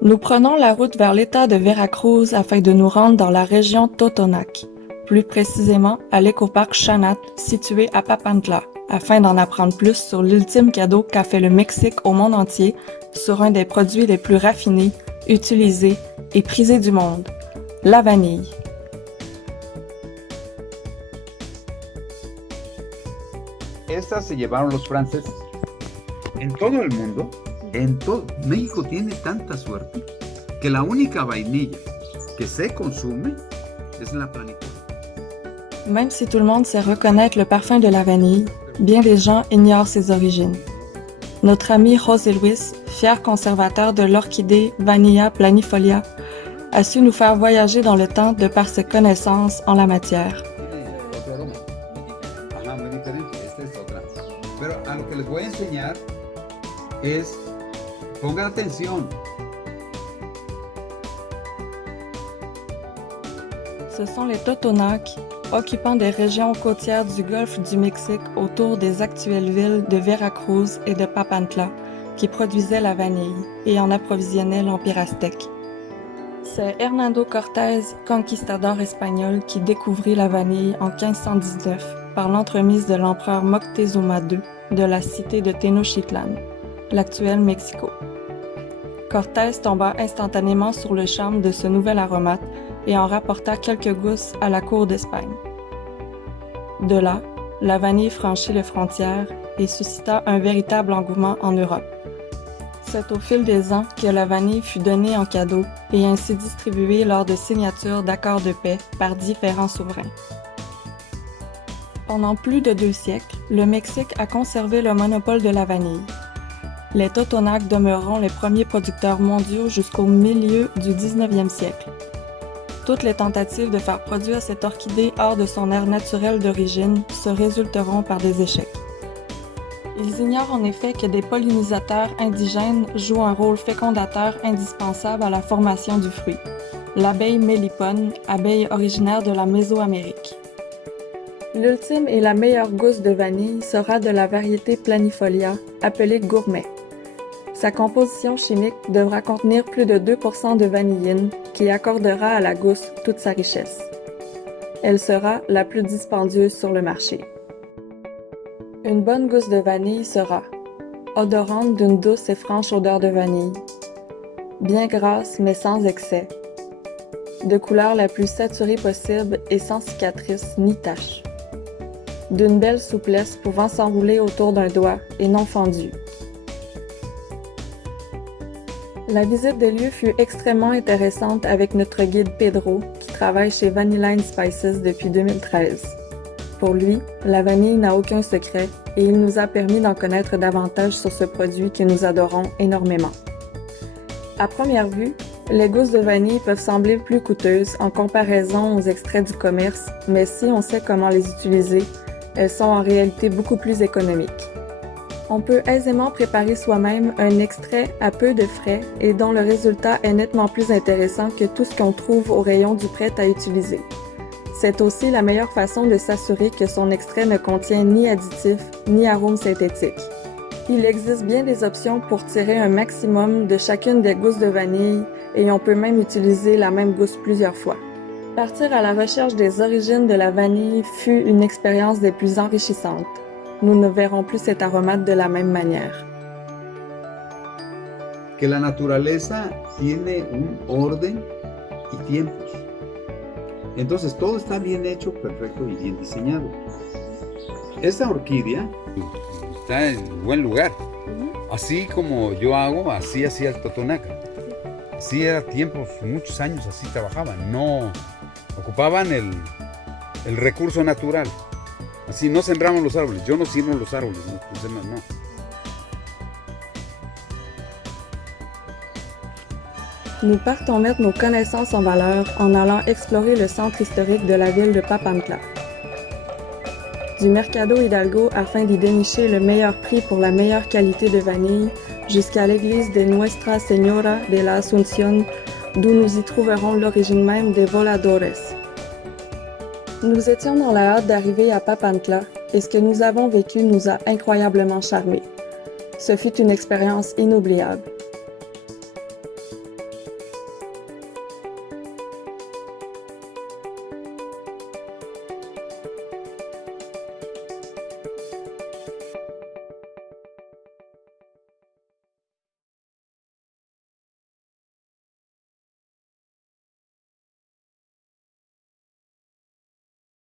Nous prenons la route vers l'État de Veracruz afin de nous rendre dans la région Totonac, plus précisément à l'écoparc Chanat situé à Papantla, afin d'en apprendre plus sur l'ultime cadeau qu'a fait le Mexique au monde entier sur un des produits les plus raffinés, utilisés et prisés du monde, la vanille. Estas se llevaron los franceses. En todo el mundo, México tiene tanta suerte que la única vainilla que se consume es la planifolia. Même si tout le monde sait reconnaître le parfum de la vanille, bien des gens ignorent ses origines. Notre ami José Luis, fier conservateur de l'orchidée Vanilla planifolia, a su nous faire voyager dans le temps de par ses connaissances en la matière. Muy diferente. Esta es otra. Pero a lo que les voy a enseñar es, pongan atención. Ce sont les Totonacs, occupant des régions côtières du golfe du Mexique autour des actuelles villes de Veracruz et de Papantla, qui produisaient la vanille et en approvisionnaient l'Empire aztèque. C'est Hernando Cortés, conquistador espagnol, qui découvrit la vanille en 1519 par l'entremise de l'empereur Moctezuma II de la cité de Tenochtitlan, l'actuel Mexico. Cortés tomba instantanément sur le charme de ce nouvel aromate et en rapporta quelques gousses à la cour d'Espagne. De là, la vanille franchit les frontières et suscita un véritable engouement en Europe. C'est au fil des ans que la vanille fut donnée en cadeau et ainsi distribuée lors de signatures d'accords de paix par différents souverains. Pendant plus de 2 siècles, le Mexique a conservé le monopole de la vanille. Les Totonacs demeureront les premiers producteurs mondiaux jusqu'au milieu du 19e siècle. Toutes les tentatives de faire produire cette orchidée hors de son aire naturelle d'origine se résulteront par des échecs. Ils ignorent en effet que des pollinisateurs indigènes jouent un rôle fécondateur indispensable à la formation du fruit, l'abeille mélipone, abeille originaire de la Mésoamérique. L'ultime et la meilleure gousse de vanille sera de la variété planifolia, appelée gourmet. Sa composition chimique devra contenir plus de 2% de vanilline, qui accordera à la gousse toute sa richesse. Elle sera la plus dispendieuse sur le marché. Une bonne gousse de vanille sera odorante d'une douce et franche odeur de vanille, bien grasse mais sans excès, de couleur la plus saturée possible et sans cicatrices ni taches, d'une belle souplesse pouvant s'enrouler autour d'un doigt et non fendue. La visite des lieux fut extrêmement intéressante avec notre guide Pedro, qui travaille chez Vanilla Spices depuis 2013. Pour lui, la vanille n'a aucun secret et il nous a permis d'en connaître davantage sur ce produit que nous adorons énormément. À première vue, les gousses de vanille peuvent sembler plus coûteuses en comparaison aux extraits du commerce, mais si on sait comment les utiliser, elles sont en réalité beaucoup plus économiques. On peut aisément préparer soi-même un extrait à peu de frais et dont le résultat est nettement plus intéressant que tout ce qu'on trouve au rayon du prêt à utiliser. C'est aussi la meilleure façon de s'assurer que son extrait ne contient ni additifs ni arômes synthétiques. Il existe bien des options pour tirer un maximum de chacune des gousses de vanille et on peut même utiliser la même gousse plusieurs fois. Partir à la recherche des origines de la vanille fut une expérience des plus enrichissantes. Nous ne verrons plus cet aromate de la même manière. Que la naturaleza tiene un orden y tiempos. Entonces todo está bien hecho, perfecto y bien diseñado. Esta orquídea está en buen lugar. Así como yo hago, así hacía el Totonaca. Así era tiempos, muchos años así trabajaban. No ocupaban el recurso natural. Así no sembramos los árboles. Yo no siembro los árboles, no, los demás no. Nous partons mettre nos connaissances en valeur en allant explorer le centre historique de la ville de Papantla. Du Mercado Hidalgo afin d'y dénicher le meilleur prix pour la meilleure qualité de vanille, jusqu'à l'église de Nuestra Señora de la Asunción, d'où nous y trouverons l'origine même des voladores. Nous étions dans la hâte d'arriver à Papantla et ce que nous avons vécu nous a incroyablement charmés. Ce fut une expérience inoubliable.